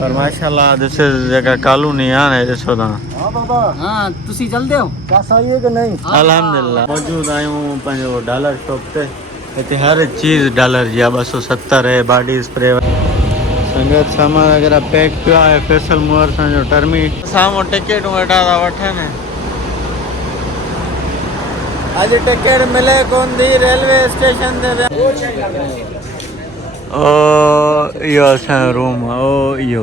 पर माशाल्लाह this is जगह कॉलोनी है ॾिसो तव्हां। हाँ बाबा हाँ तुसी जल्दी हो क्या सही है कि नहीं। अल्हम्दुलिल्लाह मौजूद आहियूं पंहिंजो डॉलर शॉप ते। हिते हर चीज़ डॉलर जी आहे। 270 है बॉडी स्प्रे संगत सामान वग़ैरह पैक पियो आहे। फैसल मुअर जो टर्मी साम्हूं टिकटूं वेठा था वठनि। अॼु टिकट मिले कोन थी रेलवे स्टेशन ते। ओ इहो असांजो रूम आहे। ओ इहो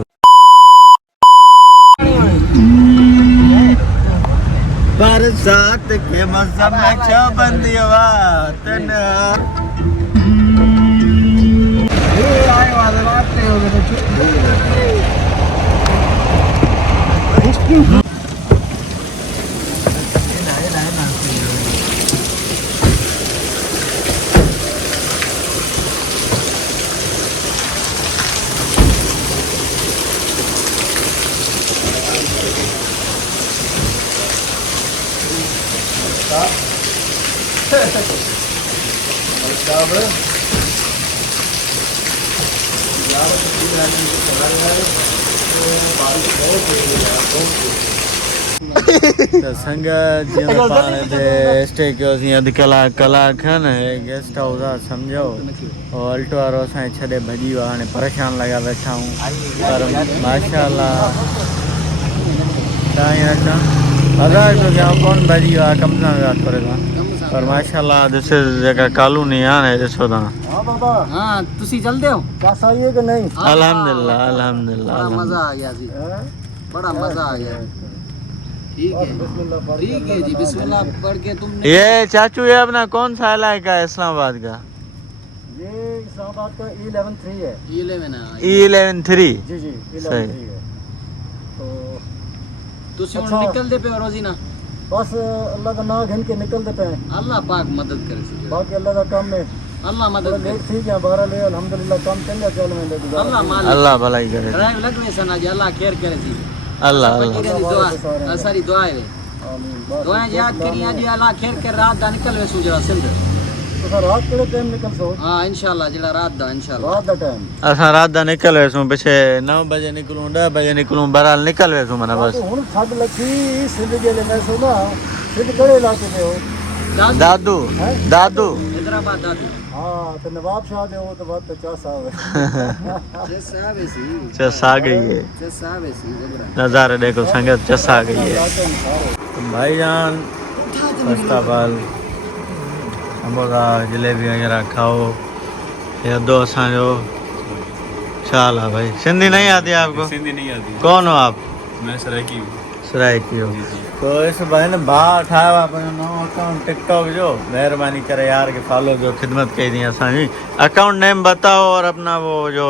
बरसात के मौसम में चौबंदी वतन संगत जी पाण हिते स्टे कयोसीं अधु कलाक खनि। गेस्ट हाउस आहे सम्झो। ऑल्टो वारो असांखे छॾे भॼी वियो आहे। हाणे परेशान लॻा वेठा आहियूं। पर माशाल्लाह साईं असां मज़ाक पियो कयां कोन भॼी वियो आहे। कम सां विया थोरे सां। पर माशाल्लाह दिस इज जगह कॉलोनी है ॾिसो तव्हां। हाँ बाबा हाँ तुसी जल्दी हो क्या सही है कि नहीं। अल्हम्दुलिल्लाह अल्हम्दुलिल्लाह बड़ा मजा आ गया जी। बड़ा मजा आ गया। ठीक है जी बिस्मिल्लाह पढ़ के तुमने। ये चाचू ये अपना कौन सा इलाका है इस्लामाबाद का। ये इस्लामाबाद का E11-3 है। E11-3 जी जी सही। E11-3 है। तो तुसी हुन निकलदे पे रोजीना बस अल्लाह का नाम घिन के निकलते पे। अल्लाह पाक मदद करे। बाकी अल्लाह का काम में अल्लाह मदद करे। ठीक है बारह ले अल्हम्दुलिल्लाह काम चंगा चल में अल्लाह मालिक अल्लाह भलाई करे। ड्राइव लगने सना जी अल्लाह खैर करे जी। अल्लाह दुआ सारी दुआ है। दुआएं याद करी आज अल्लाह खैर के रात दा निकल वे सुजरा सिंध। तो सर रात के टाइम निकल सो। हां इंशाल्लाह जेड़ा रात दा इंशाल्लाह रात दा टाइम असां रात दा निकल वेसूं। पिछे 9 बजे निकलूं 10 बजे निकलूं बहरहाल निकल वेसूं मना बस। हुन छड लखी सिंध जे ले मैं सुना सिंध कड़े इलाके में हो। दादू दादू हैदराबाद दादू। हाँ तो नवाब शाह दे हो तो बात तो चा साहब है। चसा गई है नज़ारे देखो संगत चसा गई है। तो भाईजान first of all samosa jalebi वगैरह खाओ। ये दो असांजो चाल है भाई। सिंधी नहीं आती आपको। सिंधी नहीं आती। कौन हो आप। मैं सराइकी हूँ। सराइकी हो। तो इस भाई ने भाउ ठाहियो आहे पंहिंजो नओं अकाउंट टिकटॉक जो। मेहरबानी करे यार के फॉलो जो खिदमत कई थी असांजी। अकाउंट नेम बताओ और अपना वो जो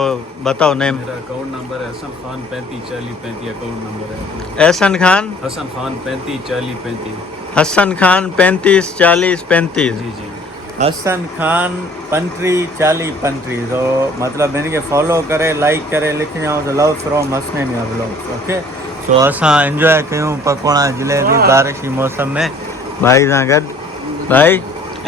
बताओ नेम। मेरा अकाउंट नंबर है हसन खान 354035 अकाउंट नंबर है। एहसन खान हसन खान 354035। हसन खान 354035। जी जी हसन खान 354035। तो मतलब इनके फॉलो करे लाइक करे लिखी जाओ तो लव फ्रॉम हसनैनिया ब्लॉग्स। ओके तो असां एंजॉय कयूं पकौड़ा जलेबी बारिश की मौसम में भाई सां गॾु। भाई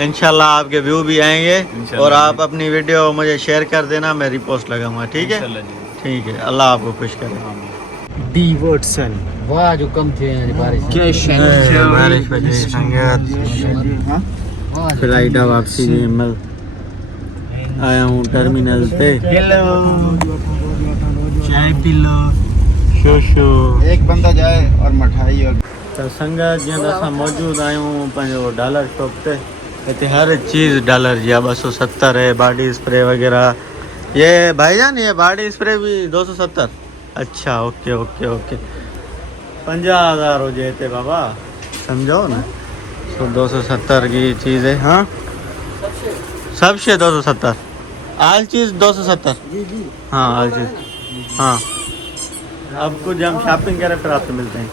इंशाल्लाह आपके व्यू भी आएंगे और आप अपनी वीडियो मुझे शेयर कर देना। मैं रिपोस्ट लगाऊंगा। ठीक है ठीक है। अल्लाह आपको खुश करे। डी वर्डसन वाह जो कम थे यार बारिश बारिश वजह संगत फ्लाइट वापसी की हिम्मत आया हूँ टर्मिनल पे। हेलो चाय पी लो शो शो एक बंदा जाए और मिठाई और तो संगत जीअं त असां मौजूद आहियूं पंहिंजो डॉलर शॉप ते। हिते हर चीज़ डॉलर जी आहे। 270 है बॉडी स्प्रे वगैरह। ये भाईजान ये बॉडी स्प्रे भी 270। अच्छा ओके ओके ओके 50,000 हो जाए थे बाबा समझो ना। तो 270 की चीज़ है। हाँ सब शे 270 आल चीज़ 270। हाँ आल चीज़ हाँ। अब कुछ हम शॉपिंग करें फिर आपसे मिलते हैं।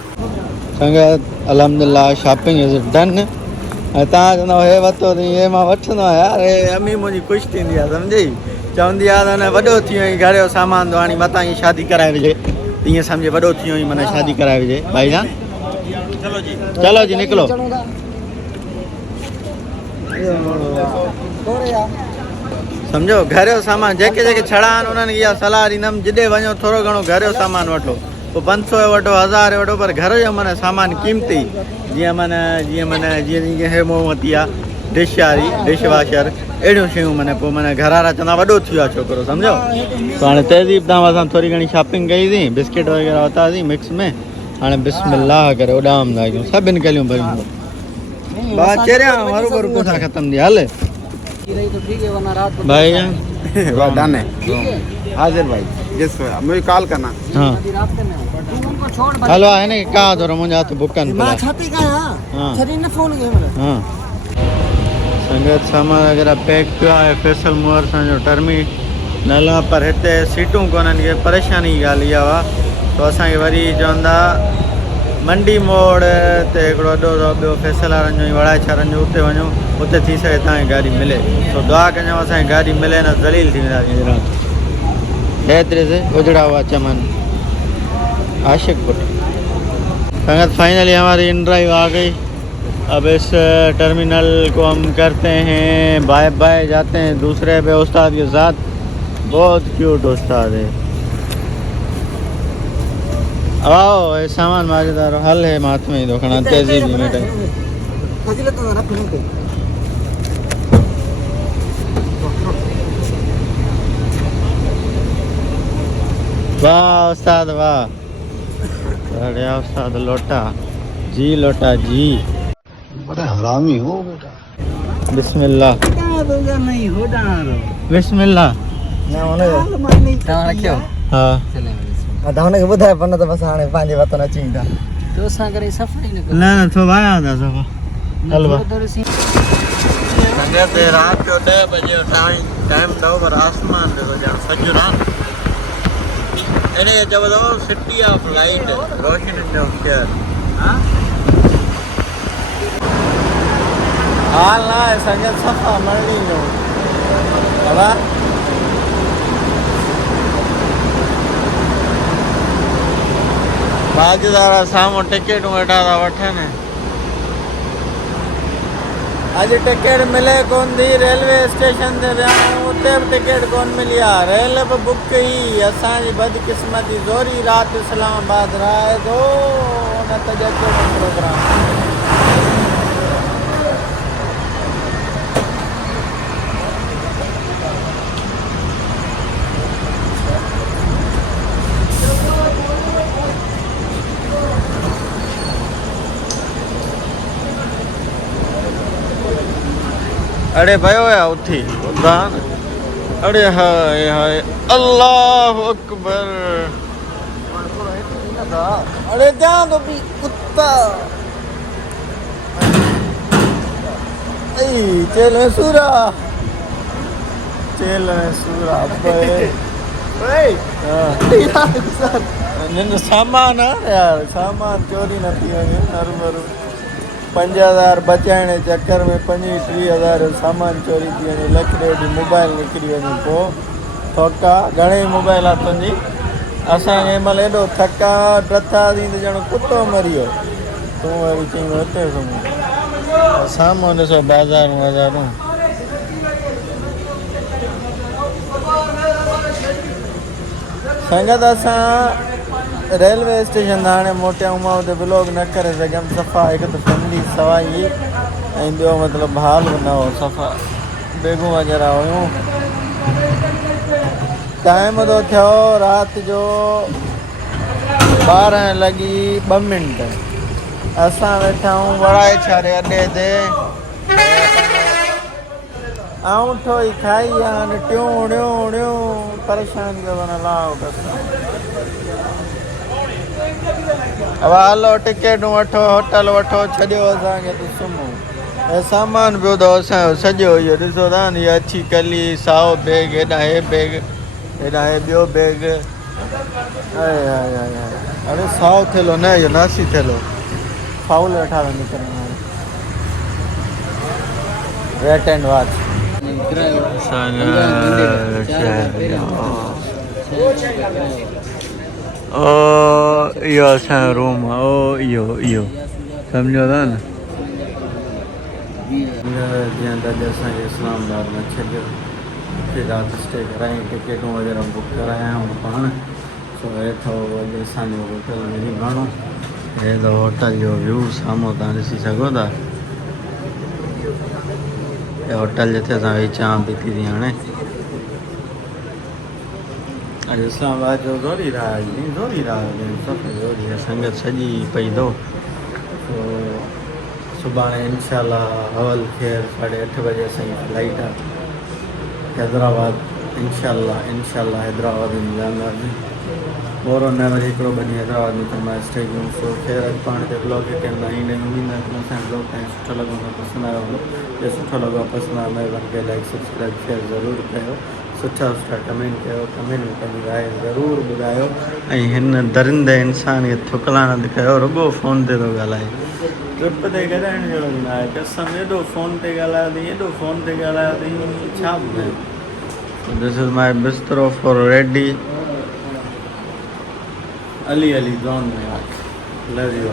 संगत अल्हम्दुलिल्लाह शॉपिंग इज़ डन। तव्हां चवंदव हे वरितो अथई हे मां वठंदो आहियां। यार हे अम्मी मुंहिंजी ख़ुशि थींदी आहे सम्झी। चवंदी आहे त न वॾो थी वियो घर जो सामान तो हाणे मथां ईअं शादी कराए विझे। तीअं सम्झे वॾो थी वियो माना शादी कराए विझे। भाईजान चलो जी निकिलो। सम्झो घर जो सामान जेके जेके छड़ा आहिनि उन्हनि खे इहा सलाह ॾींदुमि जिॾे वञो थोरो घणो घर जो सामान वठो पोइ 500 जो वठो 1000 जो वठो पर घर जो माना सामान क़ीमती जीअं हे मोमबत्ती आहे डिश वारी डिश वॉशर अहिड़ियूं शयूं माना पोइ माना घर वारा चवंदा वॾो थी वियो आहे छोकिरो सम्झो त हाणे तहज़ीब तव्हां असां थोरी घणी शॉपिंग कईसीं बिस्किट वग़ैरह वरितासीं मिक्स में हाणे बिस्मिल्लाह करे उॾाम था कयूं सभिनि कलियूं भरियूं बा चेरिया हरू कोठा ख़तम थी हले भाई डन है हाजिर भाई जिस मुझे कॉल करना हाँ हलो है ना कहा तो मुझे हाथ बुकन हाँ हाँ संगत सामान वगैरह पैक पियो आहे फैसल मोहर जो टर्मिनल पर हिते सीटूं कोन्हनि के परेशानी जी ॻाल्हि इहा हुआ तो असांखे वरी चवंदा मंडी मोड़ ते हिकिड़ो वॾो ॿियो फैसल वारनि जो वड़ाए छारनि जो उते वञो उते थी सघे तव्हांखे गाॾी मिले तो दुआ कयूं असांखे गाॾी मिले न ज़लील थी वेंदासीं राति हेतिरे से उजड़ा हुआ चमन आशिकपुर संगत फाइनली हमारी इन ड्राइव आ गई अब इस टर्मिनल को हम करते हैं बाय बाय जाते हैं दूसरे पे उस्ताद के साथ बहुत क्यूट उस्ताद है आओ ये सामान मजेदार हल है माथ में ही दोखना तहजीब बेटा वाह उस्ताद वाह बढ़िया उस्ताद लोटा जी बड़ा हरामी हो बेटा बिस्मिल्लाह नहीं हो बिस्मिल्लाह हाँ तव्हांखे ॿुधाए पर न त बसि हाणे पंहिंजे वतन अचूं था तो असां करे सफ़र ई न न थो वाया था सफ़ा हलवा संगत रात जो 10 बजे टाइम अथव पर आसमान ॾिसो ॼण सॼो राति इन खे चवंदो सिटी ऑफ लाइट रोशनी जो शहर हाल ना आहे संगत सफ़ा मरणी जो हवा बाजदारा साम्हूं टिकटूं वेठा था वठनि अॼु टिकट मिले कोन थी रेलवे स्टेशन ते विया उते बि टिकट कोन मिली आहे रेल बि बुक कई असांजी बदकिस्मती ज़ोरी राति इस्लामाबाद रहे थो न त जेको प्रोग्राम अरे भयो या उठी दान अरे हाय हाय अल्लाह अकबर अरे जा तो भी कुत्ता ए चल में सूरा निन सामान यार सामान चोरी न थी वञे हर भरू 5000 बचाइण जे चक्कर में 25-30 जो सामान चोरी थी वञे लख ॾेढ मोबाइल निकिरी वञे पोइ थोका घणे मोबाइल आहे तुंहिंजी असांखे महिल एॾो थका टथासीं त ॼण कुतो मरी वियो तूं वरी चई हुते सुम्हूं साम्हूं ॾिसो बाज़ारूं वज़ारूं संगत असां रेलवे स्टेशन हाणे मोटियाऊं मां हुते ब्लॉग न करे सघियमि सफ़ा हिकु त फैमिली सवाई ऐं ॿियो मतिलबु हाल बि न हो सफ़ा बेगूं वग़ैरह हुयूं टाइम थो थियो राति जो 12:02 असां वेठा आहियूं वड़ाए छारे अॾे ते ऐं ठोई खाई आहिनि टियूं परेशान कयो न लाओ अब हलो टिकेटूं वठो होटल वठो छॾियो असांखे त सुम्हूं ऐं सामान पियो अथव असांजो सॼो इहो ॾिसो था न इहा अछी कली साओ बैग हेॾां हे बैग हेॾां हे ॿियो बैग अरे साओ थेलो न इहो नासी थेलो फाउल वेठा था निकिरनि वेट एंड वॉच ओ इहो असांजो रूम आहे ओ इहो सम्झो था न जीअं त अॼु असांखे इस्लामाबाद में छॾियो फिर रात स्टे कराई टिकटूं वग़ैरह बुक कराया पाण सो हे थो अॼु असांजो होटल वरी घणो हे त होटल जो व्यू साम्हूं तव्हां ॾिसी सघो था हे होटल जिथे असां वेही चांहि पीती थी हाणे अॼु इस्लामाबाद जो ज़ोरी रहा ज़ोरी संगत सॼी पई अथव तो सुभाणे इंशाल्लाह हवल खेर 8:30 बजे असांजी फ्लाइट आहे हैदराबाद इंशाल्लाह हैदराबाद में मिलंदासीं बोरो न वरी हिकिड़ो ॿ ॾींहं हैदराबाद में त मां स्टे कयूं सो ख़ैर अॼु पाण खे ब्लॉग खे कंदा ईंदा उमीद आहे कि असांजो ब्लॉग तव्हांखे सुठो लॻो पसंदि आयो हूंदो जे सुठो लॻो पसंदि आयो महिरबानी करे लाइक सब्सक्राइब शेयर ज़रूरु कयो सुठा कमेंट कयो कमेंट में पंहिंजी राय ज़रूरु ॿुधायो ऐं हिन दरिंदे इंसान खे थुकला न कयो रुॻो फ़ोन ते थो ॻाल्हाए ट्रिप ते ॻाल्हाइण जहिड़ो न आहे कसम एॾो फ़ोन ते ॻाल्हायो अथई छा ॿुधायां दिस इज़ माई बिस्तरो फॉर रेडी अली ज़ोन में लव यू